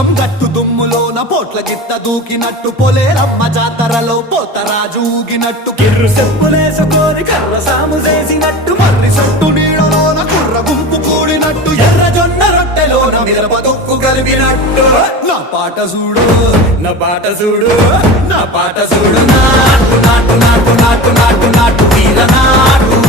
పోచం గట్టు దుమ్ములోన పోట్ల గిత్త దూకినట్టు పొలేరమ్మ జాతరలో పోతరాజు ఊగినట్టు కిర్రు చెప్పులేసుకొని కర్ర సాము చేసినట్టు మర్రి సొట్టు నీడలోన కుర్ర గుంపు కూడినట్టు ఎర్ర జొన్న రొట్టెలోన మిరప దొక్కు కలిపినట్టు నా పాట చూడు నా పాట చూడు నా పాట చూడు నాటు నాటు నాటు నాటు నాటు నాటు వీర నాటు